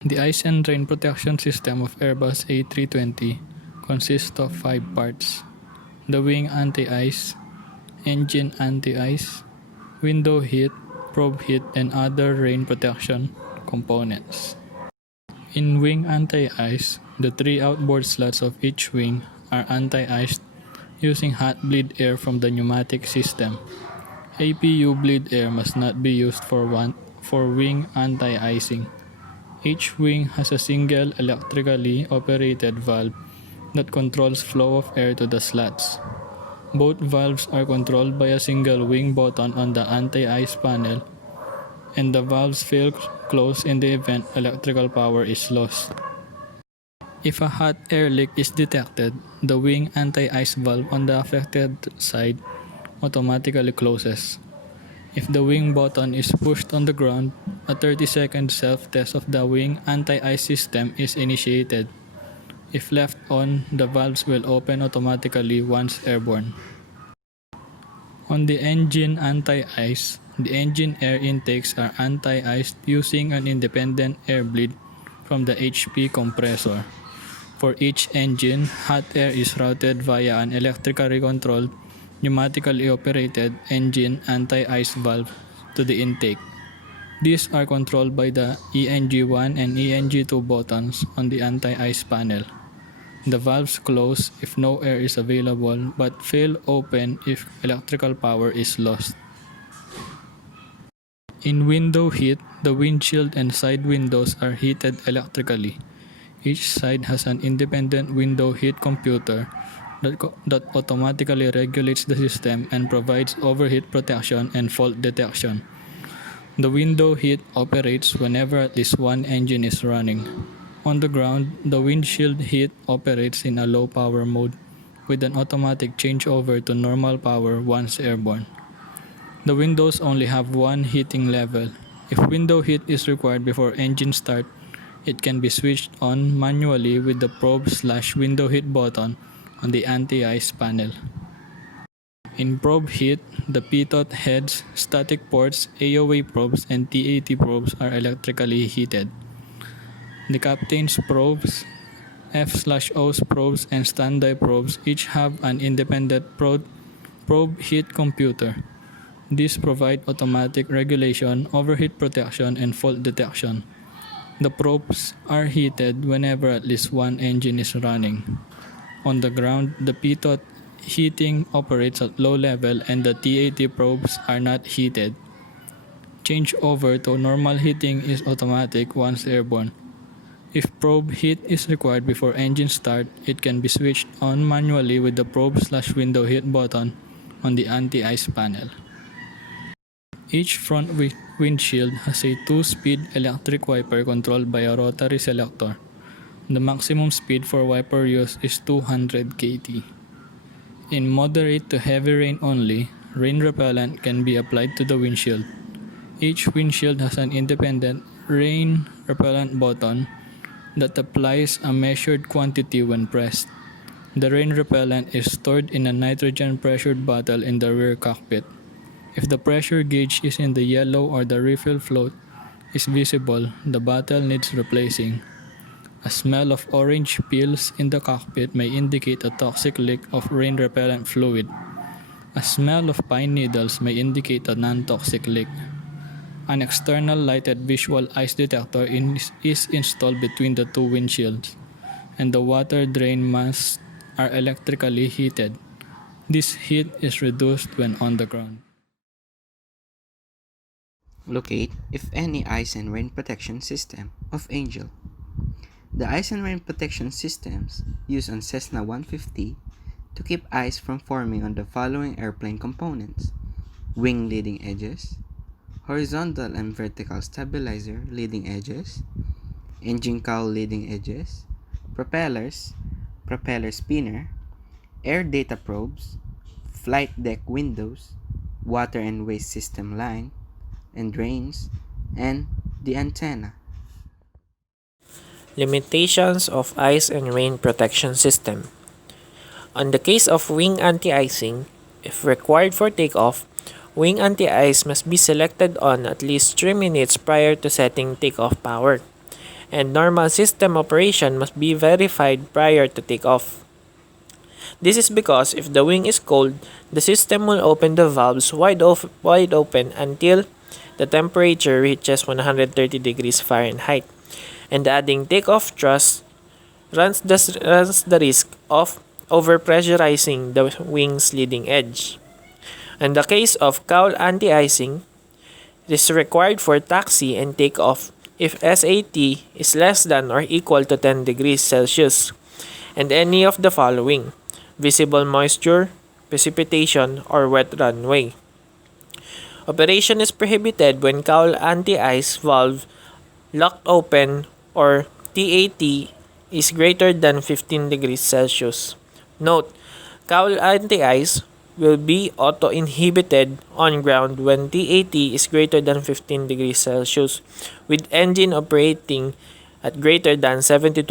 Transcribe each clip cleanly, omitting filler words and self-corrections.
The ice and rain protection system of Airbus A320 consists of 5 parts: the wing anti-ice, engine anti-ice, window heat, probe heat, and other rain protection components. In wing anti-ice, the 3 outboard slots of each wing are anti-iced using hot bleed air from the pneumatic system. APU bleed air must not be used for wing anti-icing. Each wing has a single electrically operated valve that controls flow of air to the slots. Both valves are controlled by a single wing button on the anti-ice panel, and the valves fail close in the event electrical power is lost. If a hot air leak is detected, the wing anti-ice valve on the affected side automatically closes. If the wing button is pushed on the ground, a 30-second self-test of the wing anti-ice system is initiated. If left on, the valves will open automatically once airborne. On the engine anti-ice, the engine air intakes are anti-iced using an independent air bleed from the HP compressor. For each engine, hot air is routed via an electrically controlled, pneumatically operated engine anti-ice valve to the intake. These are controlled by the ENG1 and ENG2 buttons on the anti-ice panel. The valves close if no air is available but fail open if electrical power is lost. In window heat, the windshield and side windows are heated electrically. Each side has an independent window heat computer that automatically regulates the system and provides overheat protection and fault detection. The window heat operates whenever at least one engine is running. On the ground, the windshield heat operates in a low power mode with an automatic changeover to normal power once airborne. The windows only have one heating level. If window heat is required before engine start, it can be switched on manually with the probe/window heat button on the anti-ice panel. In probe heat, the pitot heads, static ports, AOA probes, and TAT probes are electrically heated. The captain's probes, F/O's probes, and standby probes each have an independent probe heat computer. These provide automatic regulation, overheat protection, and fault detection. The probes are heated whenever at least one engine is running. On the ground, the pitot heating operates at low level and the TAT probes are not heated. Changeover to normal heating is automatic once airborne. If probe heat is required before engine start, it can be switched on manually with the probe/window heat button on the anti-ice panel. Each front windshield has a 2-speed electric wiper controlled by a rotary selector. The maximum speed for wiper use is 200 kT. In moderate to heavy rain only, rain repellent can be applied to the windshield. Each windshield has an independent rain repellent button that applies a measured quantity when pressed. The rain repellent is stored in a nitrogen pressured bottle in the rear cockpit. If the pressure gauge is in the yellow or the refill float is visible, the bottle needs replacing. A smell of orange peels in the cockpit may indicate a toxic leak of rain repellent fluid. A smell of pine needles may indicate a non-toxic leak. An external lighted visual ice detector is installed between the two windshields, and the water drain masks are electrically heated. This heat is reduced when on the ground. Locate, if any, ice and rain protection system of Angel. The ice and rain protection systems used on Cessna 150 to keep ice from forming on the following airplane components: wing leading edges, horizontal and vertical stabilizer leading edges, engine cowl leading edges, propellers, propeller spinner, air data probes, flight deck windows, water and waste system line and drains, and the antenna. Limitations of ice and rain protection system. On the case of wing anti-icing, if required for takeoff, wing anti-ice must be selected on at least 3 minutes prior to setting takeoff power. and normal system operation must be verified prior to takeoff. This is because if the wing is cold, the system will open the valves wide open until the temperature reaches 130 degrees Fahrenheit, and adding takeoff thrust runs the risk of overpressurizing the wing's leading edge. In the case of cowl anti-icing, it is required for taxi and takeoff if SAT is less than or equal to 10 degrees Celsius and any of the following: visible moisture, precipitation, or wet runway. Operation is prohibited when cowl anti-ice valve locked open or TAT is greater than 15 degrees Celsius. Note, cowl anti-ice will be auto-inhibited on ground when TAT is greater than 15 degrees Celsius with engine operating at greater than 72%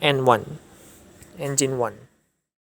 N1. Engine 1.